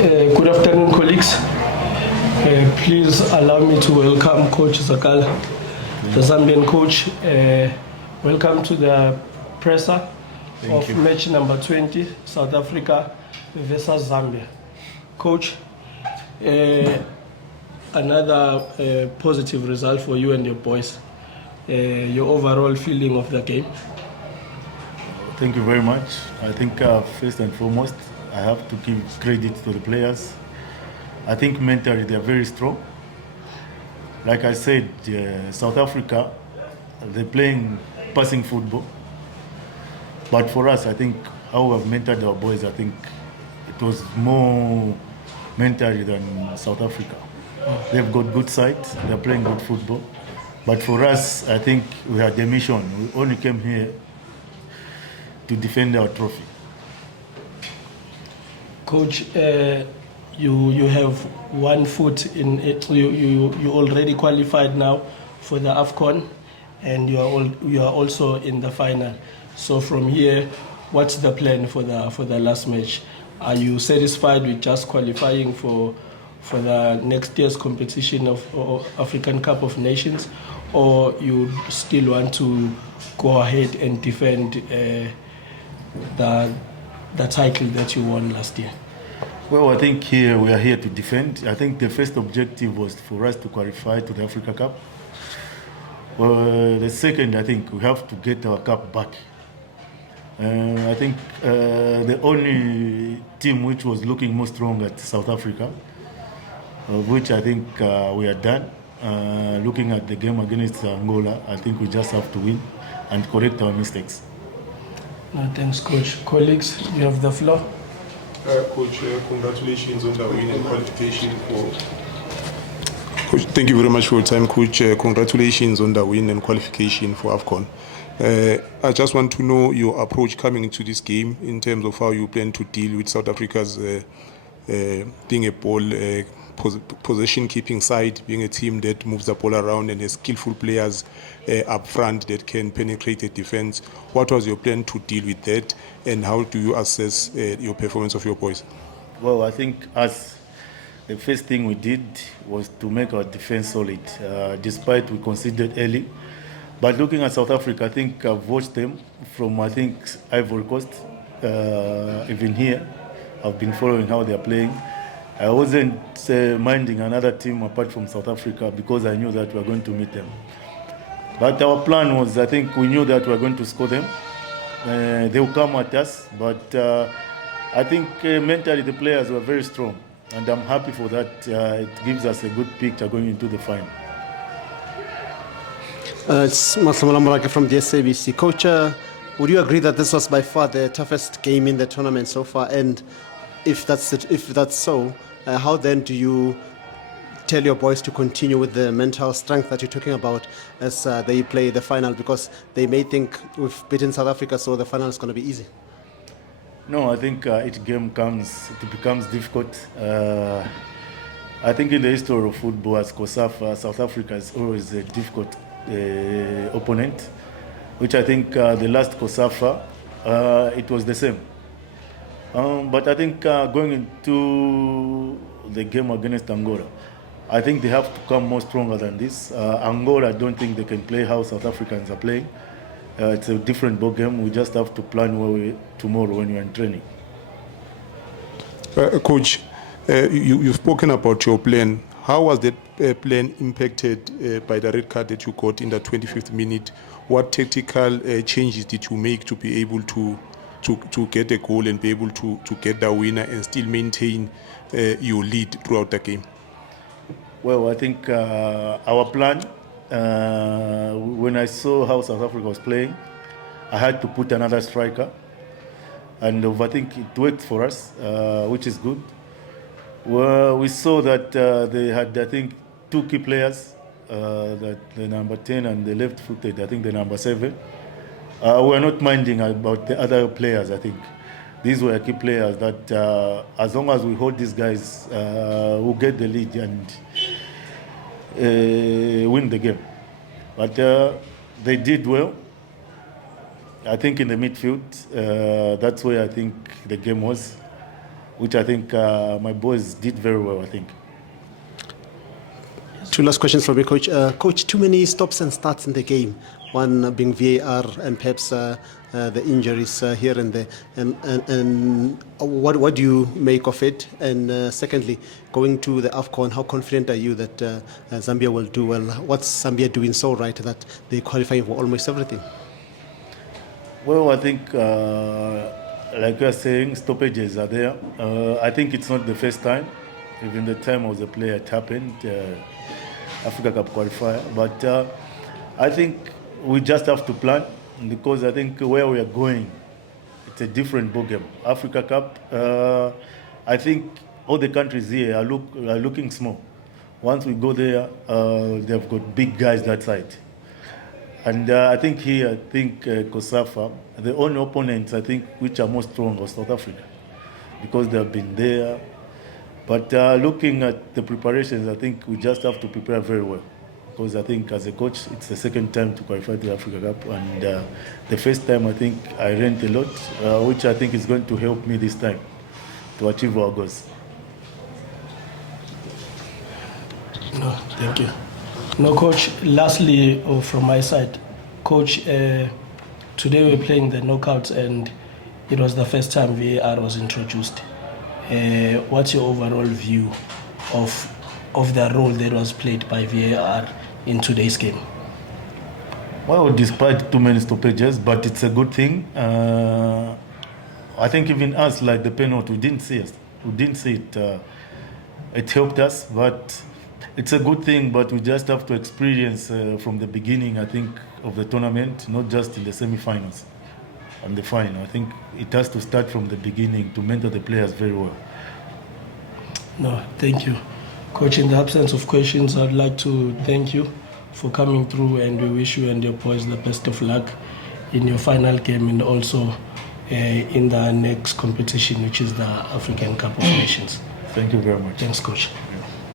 Good afternoon, colleagues. Please allow me to welcome Coach Bakala, the Zambian coach. Welcome to the presser of match number 20, South Africa versus Zambia. Coach, another positive result for you and your boys. Your overall feeling of the game? Thank you very much. I think first and foremost, I have to give credit to the players. I think mentally they are very strong. Like I said, South Africa, they're playing passing football. But for us, I think how we have mentored our boys, I think it was more mentally than South Africa. They've got good sight, they're playing good football. But for us, I think we had a mission. We only came here to defend our trophy. Coach, you have one foot in it. You already qualified now for the AFCON, and you are also in the final. So from here, what's the plan for the last match? Are you satisfied with just qualifying for the next year's competition of African Cup of Nations, or you still want to go ahead and defend the title that you won last year? Well, I think here we are here to defend. I think the first objective was for us to qualify to the Africa Cup. Well, the second, I think we have to get our cup back. I think the only team which was looking more strong at South Africa, which I think we are done. Looking at the game against Angola, I think we just have to win and correct our mistakes. Thanks, Coach. Colleagues, you have the floor. Coach, congratulations on the win and qualification for... Coach, thank you very much for your time, Coach. Congratulations on the win and qualification for AFCON. I just want to know your approach coming into this game in terms of how you plan to deal with South Africa's being a ball possession-keeping side, being a team that moves the ball around and has skillful players up front that can penetrate the defense. What was your plan to deal with that, and how do you assess your performance of your boys? Well, I think the first thing we did was to make our defense solid, despite we conceded early. But looking at South Africa, I think I've watched them from, Ivory Coast, even here. I've been following how they're playing. I wasn't minding another team apart from South Africa because I knew that we were going to meet them. But our plan was, I think we knew that we were going to score them. They will come at us, but I think mentally the players were very strong, and I'm happy for that. It gives us a good picture going into the final. It's Maslamala Morake from the SABC. Coach, would you agree that this was by far the toughest game in the tournament so far? And if that's so, how then do you tell your boys to continue with the mental strength that you're talking about as they play the final? Because they may think we've beaten South Africa, so the final is going to be easy. No, I think each game becomes difficult. I think in the history of football, as COSAFA, South Africa is always a difficult opponent, which I think the last COSAFA, it was the same. But I think going into the game against Angola, I think they have to come more stronger than this. Angola, I don't think they can play how South Africans are playing. It's a different ball game. We just have to plan tomorrow when we're in training. Coach, you've spoken about your plan. How was that plan impacted by the red card that you got in the 25th minute? What tactical changes did you make to be able to get a goal and be able to get the winner and still maintain your lead throughout the game? Well, I think our plan, when I saw how South Africa was playing, I had to put another striker. And I think it worked for us, which is good. Well, we saw that they had, I think, two key players, that the number 10 and the left-footed, I think the number 7. We're not minding about the other players, I think. These were key players that, as long as we hold these guys, we'll get the lead and win the game. But they did well. I think in the midfield, that's where I think the game was. which I think my boys did very well, I think. Two last questions from me, Coach. Coach, too many stops and starts in the game. One being VAR and perhaps the injuries here and there. And what do you make of it? And secondly, going to the AFCON, how confident are you that Zambia will do well? What's Zambia doing so right that they're qualifying for almost everything? Well, I think, like you are saying, stoppages are there. I think it's not the first time. Even the time I was a player, it happened, Africa Cup qualifier. But I think we just have to plan, because I think where we are going, it's a different ballgame. Africa Cup, I think all the countries here are looking small. Once we go there, they've got big guys that side. And I think here, COSAFA, the only opponents I think which are more strong are South Africa, because they have been there. But looking at the preparations, I think we just have to prepare very well. Because I think as a coach, it's the second time to qualify to the Africa Cup. And the first time, I think I learned a lot, which I think is going to help me this time to achieve our goals. No, thank you. No, Coach, lastly, from my side, Coach, today we're playing the knockouts and it was the first time VAR was introduced. What's your overall view of the role that was played by VAR in today's game? Well, despite too many stoppages, but it's a good thing. I think even us, like the penalty, we didn't see it. It helped us, but it's a good thing. But we just have to experience from the beginning, I think, of the tournament, not just in the semi-finals and the final. I think it has to start from the beginning to mentor the players very well. No, thank you. Coach, in the absence of questions, I'd like to thank you for coming through, and we wish you and your boys the best of luck in your final game and also in the next competition, which is the African Cup of Nations. Thank you very much. Thanks, Coach.